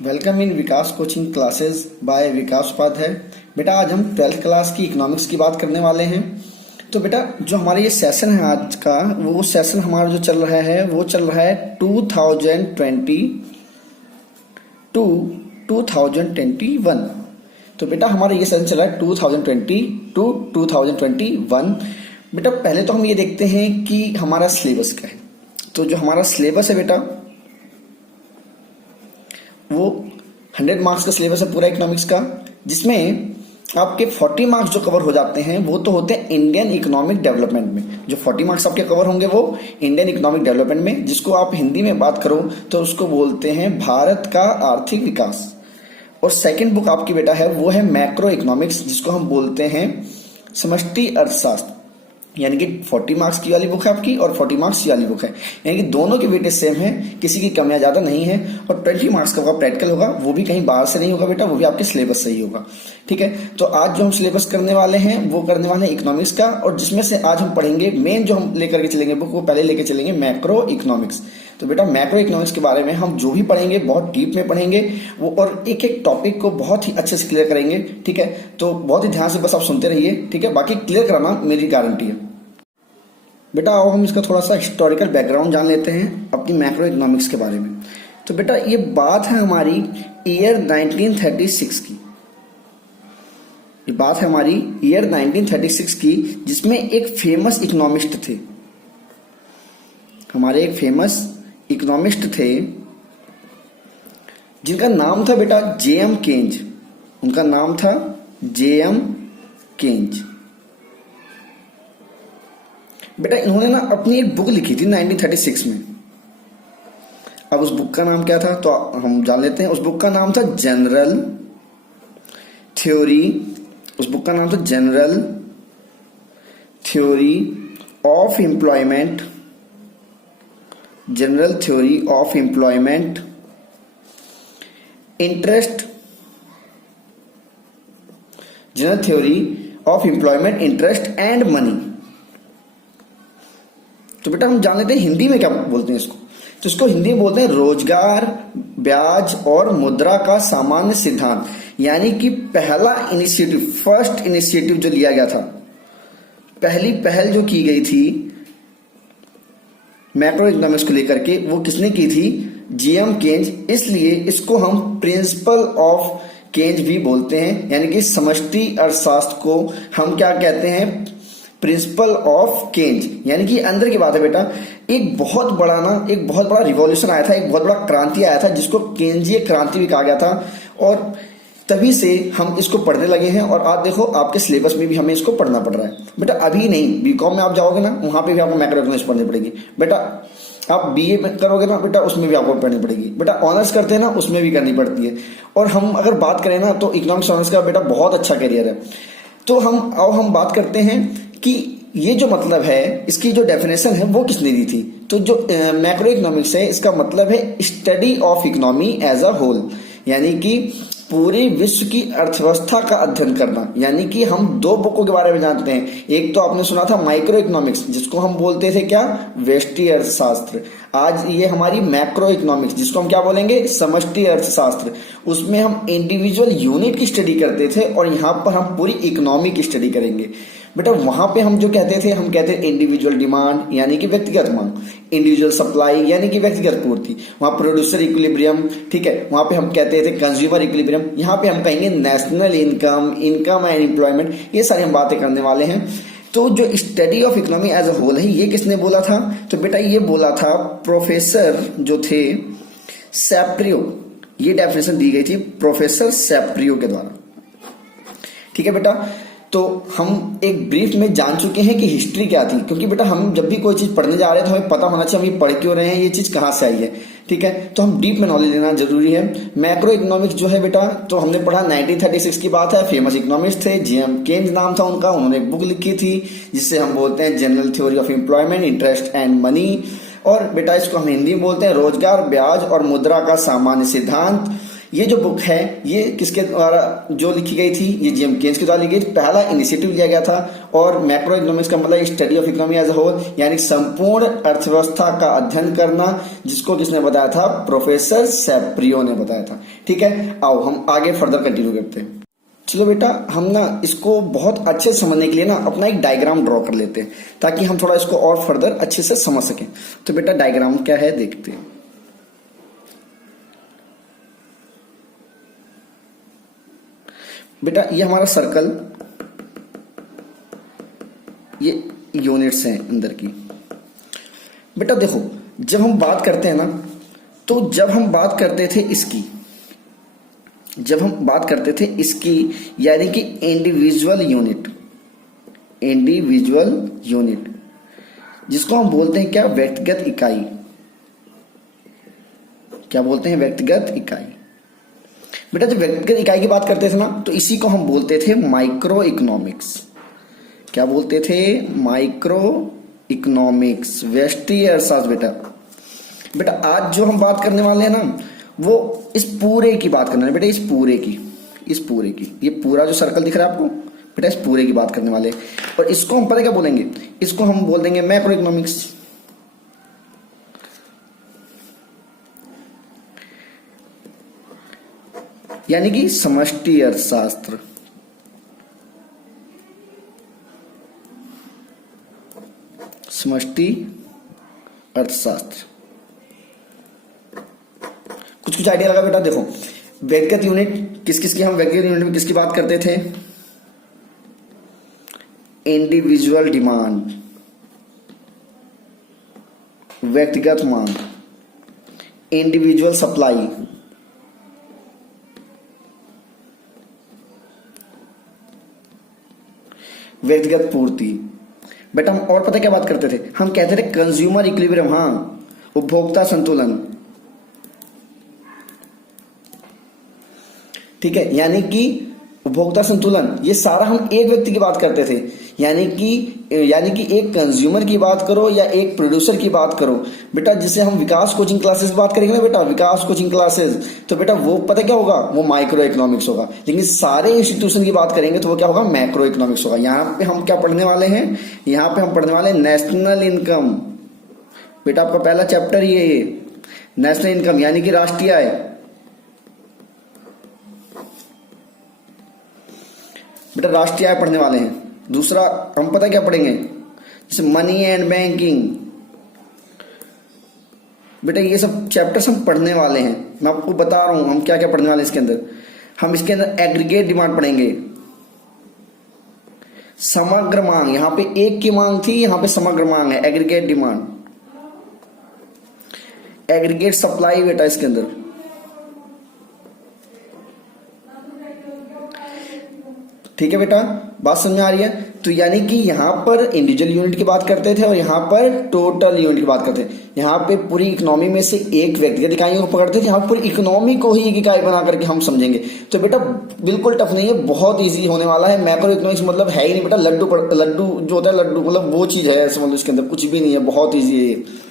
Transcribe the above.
Welcome in Vikas coaching classes by Vikas Upadhyay. बेटा आज हम 12th क्लास की इकोनॉमिक्स की बात करने वाले हैं। तो बेटा जो हमारा ये सेशन है आज का, वो सेशन हमारा जो चल रहा है वो चल रहा है 2020 टू 2021। तो बेटा हमारा ये सेशन चल रहा है 2020 टू 2021। बेटा पहले तो हम ये देखते हैं कि हमारा सिलेबस क्या है। तो जो हमारा सिलेबस है बेटा वो 100 मार्क्स का सिलेबस है पूरा इकोनॉमिक्स का, जिसमें आपके 40 मार्क्स जो कवर हो जाते हैं वो तो होते हैं इंडियन इकोनॉमिक डेवलपमेंट में। जो 40 मार्क्स आपके कवर होंगे वो इंडियन इकोनॉमिक डेवलपमेंट में, जिसको आप हिंदी में बात करो तो उसको बोलते हैं भारत का आर्थिक विकास। और सेकंड बुक आपकी बेटा है वो है मैक्रो इकोनॉमिक्स, जिसको हम बोलते हैं समष्टि अर्थशास्त्र। यानी कि 40 मार्क्स की वाली बुक है आपकी और 40 मार्क्स की वाली बुक है, यानी कि दोनों की वेटेज सेम है, किसी की कमियां ज्यादा नहीं है। और 20 मार्क्स का प्रैक्टिकल होगा, वो भी कहीं बाहर से नहीं होगा बेटा, वो भी आपके सिलेबस से ही होगा। ठीक है, तो आज जो हम सिलेबस करने वाले हैं वो करने वाले हैं इकोनॉमिक्स का, और जिसमें से आज हम पढ़ेंगे मेन जो हम लेकर के चलेंगे बुक, वो पहले लेकर चलेंगे मैक्रो इकोनॉमिक्स। तो बेटा मैक्रो इकोनॉमिक्स के बारे में हम जो भी पढ़ेंगे बहुत डीप में पढ़ेंगे वो, और एक एक टॉपिक को बहुत ही अच्छे से क्लियर करेंगे। ठीक है, तो बहुत ही ध्यान से बस आप सुनते रहिए। ठीक है, बाकी क्लियर कराना मेरी गारंटी है। बेटा आओ हम इसका थोड़ा सा हिस्टोरिकल बैकग्राउंड जान लेते हैं अपनी मैक्रो इकोनॉमिक्स के बारे में। तो बेटा ये बात है हमारी ईयर 1936 की। ये बात है हमारी ईयर 1936 की, जिसमें एक फेमस इकोनॉमिस्ट थे। हमारे एक फेमस इकोनॉमिस्ट थे जिनका नाम था बेटा जे.एम. केन्ज। उनका नाम था जे.एम. केन्ज। बेटा इन्होंने ना अपनी एक बुक लिखी थी 1936 में। अब उस बुक का नाम क्या था तो हम जान लेते हैं। उस बुक का नाम था जनरल थ्योरी। उस बुक का नाम था general theory of employment. General theory of employment, interest, general theory of employment, interest and money. तो बेटा हम जान लेते हैं हिंदी में क्या बोलते हैं इसको। तो इसको हिंदी में बोलते हैं रोजगार, ब्याज और मुद्रा का सामान्य सिद्धांत। यानी कि पहला इनिशिएटिव, फर्स्ट इनिशिएटिव जो लिया गया था, पहली पहल जो की गई थी मैक्रो इकोनॉमिक्स को लेकर के, वो किसने की थी? जे.एम. केन्ज। इसलिए इसको हम प्रिंसिपल ऑफ केन्ज भी बोलते हैं। यानी कि समष्टि अर्थशास्त्र को हम क्या कहते हैं? Principle of Keynes. यानी कि अंदर की बात है बेटा, एक बहुत बड़ा रिवॉल्यूशन आया था, एक बहुत बड़ा क्रांति आया था, जिसको केन्जीय क्रांति भी कहा गया था। और तभी से हम इसको पढ़ने लगे हैं। और आज देखो आपके सिलेबस में भी हमें इसको पढ़ना पड़ रहा है बेटा। अभी नहीं, बीकॉम में आप जाओगे ना, वहां पे भी आपको मैक्रो इकोनॉमिक्स पढ़नी पड़ेगी बेटा। आप बीए में करोगे ना बेटा, उसमें भी आपको पढ़नी पड़ेगी बेटा। ऑनर्स करते हैं ना, उसमें भी करनी पड़ती है। और हम अगर बात करें ना तो इकोनॉमिक्स ऑनर्स का बेटा बहुत अच्छा करियर है। तो हम बात करते हैं कि ये जो मतलब है, इसकी जो डेफिनेशन है वो किसने दी थी। तो जो मैक्रो इकोनॉमिक्स है, इसका मतलब है study of economy as a whole. यानी कि पूरे विश्व की अर्थव्यवस्था का अध्ययन करना। यानी कि हम दो बुकों के बारे में जानते हैं। एक तो आपने सुना था माइक्रो इकोनॉमिक्स, जिसको हम बोलते थे क्या? व्यष्टि अर्थशास्त्र। आज ये हमारी मैक्रो इकोनॉमिक्स, जिसको हम क्या बोलेंगे? समष्टि अर्थशास्त्र। उसमें हम इंडिविजुअल यूनिट की स्टडी करते थे, और यहाँ पर हम पूरी इकोनॉमी की स्टडी करेंगे बेटा। वहां पे हम जो कहते थे, हम कहते हैं इंडिविजुअल डिमांड यानी कि व्यक्तिगत मांग, इंडिविजुअल सप्लाई यानी कि व्यक्तिगत पूर्ति, वहां प्रोड्यूसर इक्विलिब्रियम। ठीक है, वहां पे हम कहते थे कंज्यूमर इक्विलिब्रियम। यहाँ पे हम कहेंगे national income, income and employment. ये सारी हम बातें करने वाले हैं। तो जो study of economy as a whole है, ये किसने बोला था? तो बेटा ये बोला था प्रोफेसर जो थे सैप्रियो। ये डेफिनेशन दी गई थी प्रोफेसर सैप्रियो के द्वारा। ठीक है बेटा, तो हम एक ब्रीफ में जान चुके हैं कि हिस्ट्री क्या थी। क्योंकि बेटा हम जब भी कोई चीज पढ़ने जा रहे हैं तो हमें पता होना चाहिए हम ये पढ़ क्यों रहे हैं, ये चीज कहाँ से आई है। ठीक है, तो हम डीप में नॉलेज लेना जरूरी है। मैक्रो इकोनॉमिक्स जो है बेटा, तो हमने पढ़ा 1936 की बात है। फेमस इकोनॉमिस्ट थे, जे.एम. केन्ज नाम था उनका। उन्होंने एक बुक लिखी थी जिससे हम बोलते हैं general theory of employment, interest and money. और बेटा इसको हम हिंदी में बोलते हैं रोजगार, ब्याज और मुद्रा का सामान्य सिद्धांत। ये जो बुक है ये किसके द्वारा जो लिखी गई थी, ये जीएम केन्स के द्वारा लिखी गई। पहला इनिशिएटिव लिया गया था और मैक्रो इकोनॉमिक्स का मतलब study of economy as a whole, यानी संपूर्ण अर्थव्यवस्था का अध्ययन करना, जिसको किसने बताया था, प्रोफेसर सैप्रियो ने बताया था। ठीक है, आओ हम आगे फर्दर कंटिन्यू करते हैं। चलो बेटा, हम ना इसको बहुत अच्छे से समझने के लिए ना अपना एक डायग्राम ड्रॉ कर लेते हैं ताकि हम थोड़ा इसको और फर्दर अच्छे से समझ सकें। तो बेटा डायग्राम क्या है देखते हैं। बेटा ये हमारा सर्कल, ये यूनिट्स हैं अंदर की। बेटा देखो, जब हम बात करते हैं ना, तो जब हम बात करते थे इसकी, जब हम बात करते थे इसकी यानी कि इंडिविजुअल यूनिट, इंडिविजुअल यूनिट जिसको हम बोलते हैं क्या, व्यक्तिगत इकाई। क्या बोलते हैं, व्यक्तिगत इकाई। बेटा जब व्यक्तिगत इकाई की बात करते थे ना, तो इसी को हम बोलते थे माइक्रो इकोनॉमिक्स। क्या बोलते थे, माइक्रो इकोनॉमिक्स, व्यष्टि अर्थशास्त्र। बेटा आज जो हम बात करने वाले हैं ना, वो इस पूरे की बात करना है बेटा, इस पूरे की, इस पूरे की, ये पूरा जो सर्कल दिख रहा है आपको बेटा, इस पूरे की बात करने वाले हैं। और इसको हम पता क्या बोलेंगे, इसको हम बोल देंगे मैक्रो इकोनॉमिक्स। यानी कि समष्टि अर्थशास्त्र। समष्टि अर्थशास्त्र। कुछ आइडिया लगा बेटा। देखो व्यक्तिगत यूनिट किस किस की, हम व्यक्तिगत यूनिट में किसकी बात करते थे, इंडिविजुअल डिमांड, व्यक्तिगत मांग, इंडिविजुअल सप्लाई, व्यक्तिगत पूर्ति। बेटा हम और पता क्या बात करते थे, हम कहते थे कंज्यूमर इक्विलिब्रियम, हाँ उपभोक्ता संतुलन। ठीक है, यानी कि उपभोक्ता संतुलन, ये सारा हम एक व्यक्ति की बात करते थे। यानी कि एक कंज्यूमर की बात करो या एक प्रोड्यूसर की बात करो बेटा, जिसे हम विकास कोचिंग क्लासेस बात करेंगे ना बेटा, विकास कोचिंग क्लासेस, तो बेटा वो पता क्या होगा, वो माइक्रो इकोनॉमिक्स होगा। लेकिन सारे इंस्टीट्यूशन की बात करेंगे तो वो क्या होगा, मैक्रो इकोनॉमिक्स होगा। यहाँ पे हम क्या पढ़ने वाले हैं, यहाँ पे हम पढ़ने वाले हैं नेशनल इनकम। बेटा आपका पहला चैप्टर ही है ये, नेशनल इनकम यानी कि राष्ट्रीय आय। बेटा राष्ट्रीय आय पढ़ने वाले हैं। दूसरा हम पता क्या पढ़ेंगे, जैसे मनी एंड बैंकिंग। बेटा ये सब चैप्टर्स हम पढ़ने वाले हैं, मैं आपको बता रहा हूं हम क्या क्या पढ़ने वाले हैं इसके अंदर। हम इसके अंदर एग्रीगेट डिमांड पढ़ेंगे, समग्र मांग, यहां पे एक की मांग थी, यहां पे समग्र मांग है, एग्रीगेट डिमांड, एग्रीगेट सप्लाई बेटा इसके अंदर। ठीक है बेटा, बात समझ में आ रही है। तो यानी कि यहाँ पर इंडिविजुअल यूनिट की बात करते थे और यहाँ पर टोटल यूनिट की बात करते थे। यहाँ पे पूरी इकोनॉमी में से एक व्यक्तिगत इकाइयों को पकड़ते थे, यहाँ पूरी इकोनॉमी को ही एक इकाई बना करके हम समझेंगे। तो बेटा बिल्कुल टफ नहीं है, बहुत इजी होने वाला है। मैक्रो इकोनॉमिक्स मतलब है ही नहीं बेटा, लड्डू जो होता है लड्डू, मतलब वो चीज है, समझ लो इसके अंदर कुछ भी नहीं है, बहुत ईजी है।